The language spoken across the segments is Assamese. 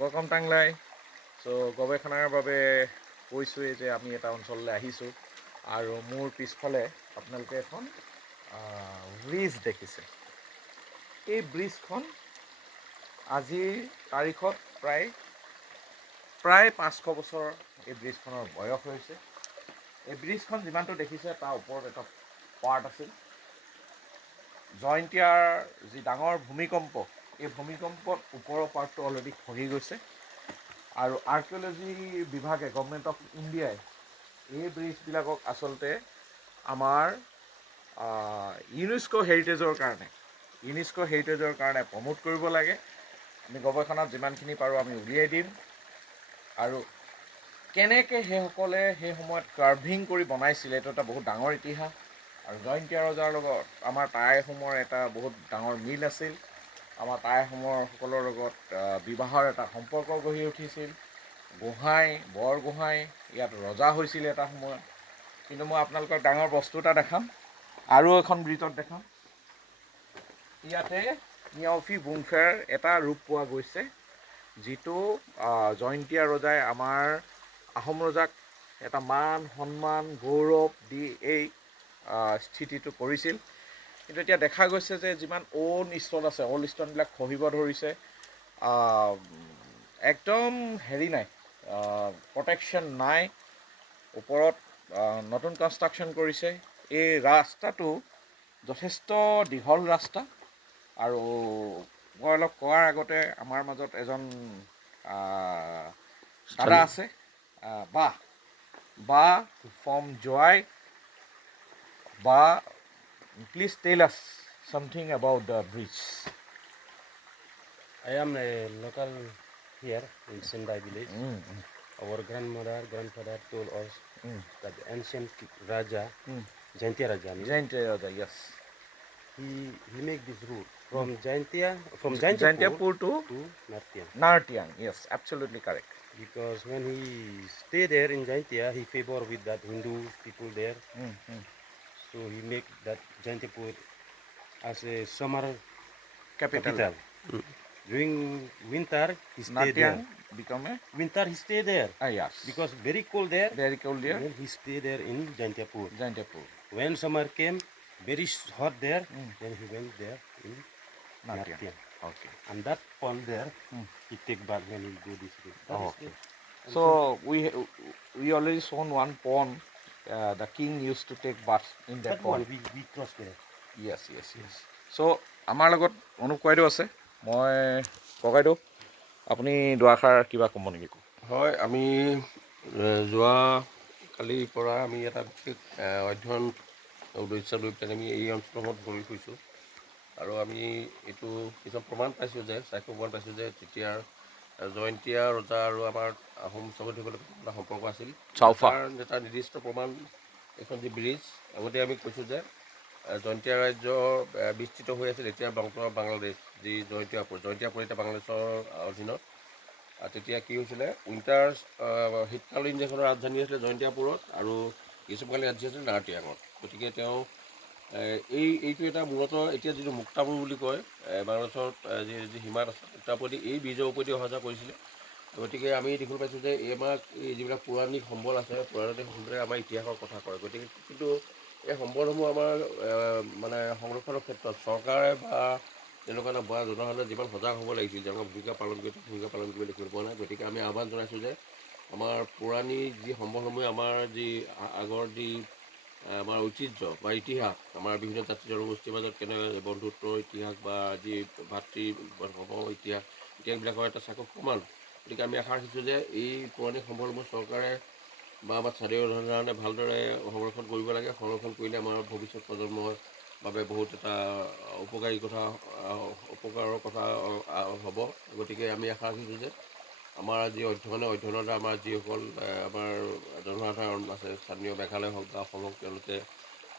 welcome Tanglai. So গৱেষণাৰ বাবে কৈছোঁৱেই যে আমি এটা অঞ্চললৈ আহিছোঁ আৰু মোৰ পিছফালে আপোনালোকে এখন ব্ৰিজ দেখিছে। এই ব্ৰিজখন আজিৰ তাৰিখত প্ৰায় 500 বছৰ এই ব্ৰিজখনৰ বয়স হৈছে। এই ব্ৰিজখন যিমানটো দেখিছে তাৰ ওপৰত এটা পাৰ্ট আছিল। জয়ন্তীয়াৰ যি ডাঙৰ ভূমিকম্প, এই ভূমিকম্পত ওপৰৰ পাৰ্টটো অলৰেডি খহি গৈছে আৰু আৰ্কিঅ'লজি বিভাগে গভৰ্ণমেণ্ট অফ ইণ্ডিয়াই এই ব্ৰিজবিলাকক আচলতে আমাৰ ইউনেস্কো হেৰিটেজৰ কাৰণে প্ৰমোট কৰিব লাগে। আমি গৱেষণাত যিমানখিনি পাৰোঁ আমি উলিয়াই দিম আৰু কেনেকৈ সেইসকলে সেই সময়ত কাৰ্ভিং কৰি বনাইছিলে এইটো এটা বহুত ডাঙৰ ইতিহাস। আৰু জয়ন্তীয়া ৰজাৰ লগত আমাৰ টাই আহোমৰ এটা বহুত ডাঙৰ মিল আছিল। আমাৰ টাই আহোমৰসকলৰ লগত বিবাহৰ এটা সম্পৰ্ক গঢ়ি উঠিছিল। বৰগোহাঁই ইয়াত ৰজা হৈছিল এটা সময়ত। কিন্তু মই আপোনালোকক ডাঙৰ বস্তু এটা দেখাম, আৰু এখন ব্ৰিজত দেখাম। ইয়াতে নিয়ফি বুংফেৰ এটা ৰূপ পোৱা গৈছে, যিটো জয়ন্তীয়া ৰজাই আমাৰ আহোম ৰজাক এটা মান সন্মান গৌৰৱ দি এই স্থিতিটো কৰিছিল। কিন্তু এতিয়া দেখা গৈছে যে যিমান অ'ল্ড ষ্টনবিলাক খহিব ধৰিছে। একদম হেৰি নাই, প্ৰটেকশ্যন নাই। ওপৰত নতুন কনষ্ট্ৰাকশ্যন কৰিছে। এই ৰাস্তাটো যথেষ্ট দীঘল ৰাস্তা আৰু মই অলপ কোৱাৰ আগতে আমাৰ মাজত এজন দাদা আছে, বা ফ্ৰম জোৱাই। বা, please tell us something about the bridge. I am a local here in Sendai village. Our grandfather told us that the ancient Raja, Jaintia Raja, Yes. he make this route from Jaintiapur Jaintiapur to Nartian. Nartian, yes, absolutely correct. Because when he stay there in Jaintia, he favor with that Hindu people there. So he make that Jaintiapur as a summer capital. During winter, he stay there. Become a Winter, he stay there. yes. Because very cold there. Very cold there. Then he stay there in Jaintiapur. Jaintiapur. When summer came, very hot there. Then he went there in Nartian. Nartian. Okay. And that pond there, he take back when he go this way. Okay. So we already shown one pond. The king used to take baths in that That pond. one we cross there. Yes. So আমাৰ লগত অনুপ ককাইদেউ আছে। মই ককাইদেউ, আপুনি দুআষাৰ কিবা ক'ব নেকি? হয়, আমি যোৱা কালিৰ পৰা আমি এটা বিশেষ অধ্যয়ন উদ্দেশ্য লৈ পেলাই আমি এই অঞ্চলসমূহত ঘূৰি ফুৰিছোঁ আৰু আমি এইটো কিছুমান প্ৰমাণ পাইছোঁ যে তেতিয়াৰ জয়ন্তীয়া ৰজা আৰু আমাৰ আহোম স্বদেশীসকলৰ এটা সম্পৰ্ক আছিল। তাৰ এটা নিৰ্দিষ্ট প্ৰমাণ এখন যি ব্ৰিজ, আগতে আমি কৈছোঁ যে জয়ন্তীয়া ৰাজ্য বিস্তৃত হৈ আছিল এতিয়া বাংলাদেশ, যি জয়ন্তীয়াপুৰ এতিয়া বাংলাদেশৰ অধীনত। তেতিয়া কি হৈছিলে, শীতকালীন যিখন ৰাজধানী আছিলে জয়ন্তীয়াপুৰত আৰু গ্ৰীষ্মকালীন ৰাজধানী আছিলে নাৰটিয়াঙত। গতিকে তেওঁ এইটো এটা মূলতঃ এতিয়া যিটো মুক্তাপুৰ বুলি কয়, বাংলাদেশত যি সীমাত আছে মুক্তাপুৰেদি এই ব্ৰিজৰ ওপৰেদি অহা যোৱা কৰিছিলে। গতিকে আমি দেখিবলৈ পাইছোঁ যে আমাক এই যিবিলাক পৌৰাণিক সম্বল আছে, পৌৰাণিক সম্বলে আমাৰ ইতিহাসৰ কথা কয়। গতিকে কিন্তু এই সম্বলসমূহ আমাৰ মানে সংৰক্ষণৰ ক্ষেত্ৰত চৰকাৰে বা তেনেকুৱা জনসাধাৰণে যিমান সজাগ হ'ব লাগিছিল, যে আমাৰ ভূমিকা পালন কৰিব দেখিবলৈ পোৱা নাই। গতিকে আমি আহ্বান জনাইছোঁ যে আমাৰ পৌৰাণিক যি সম্বলসমূহে আমাৰ যি আগৰ যি আমাৰ ঐতিহ্য বা ইতিহাস, আমাৰ বিভিন্ন জাতি জনগোষ্ঠীৰ মাজত কেনেকৈ বন্ধুত্বৰ ইতিহাস বা যি ইতিহাসবিলাকৰ এটা চাকক প্ৰমাণ। গতিকে আমি আশা ৰাখিছোঁ যে এই পৌৰাণিক সম্বলসমূহ চৰকাৰে বা আমাৰ স্থানীয় জনসাধাৰণে ভালদৰে সংৰক্ষণ কৰিব লাগে। সংৰক্ষণ কৰিলে আমাৰ ভৱিষ্যত প্ৰজন্মৰ বাবে বহুত এটা উপকাৰৰ কথা হ'ব। গতিকে আমি আশা ৰাখিছোঁ যে আমাৰ যি অধ্যয়নত আমাৰ যিসকল আমাৰ জনসাধাৰণ আছে, স্থানীয় মেঘালয় হওক বা অসম হওক, তেওঁলোকে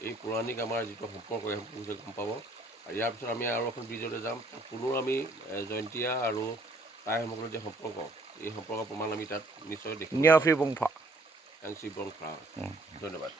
এই পৌৰাণিক আমাৰ যিটো সম্পৰ্ক সেই সম্পৰ্কে গম পাব। আৰু ইয়াৰ পিছত আমি আৰু এখন ব্ৰিজলৈ যাম, পুনৰ আমি জয়ন্তীয়া আৰু টাই আহোমসকলৰ যি সম্পৰ্ক, এই সম্পৰ্কৰ প্ৰমাণ আমি তাত নিশ্চয় দেখিম। নিয়ফি বুংফা। ধন্যবাদ।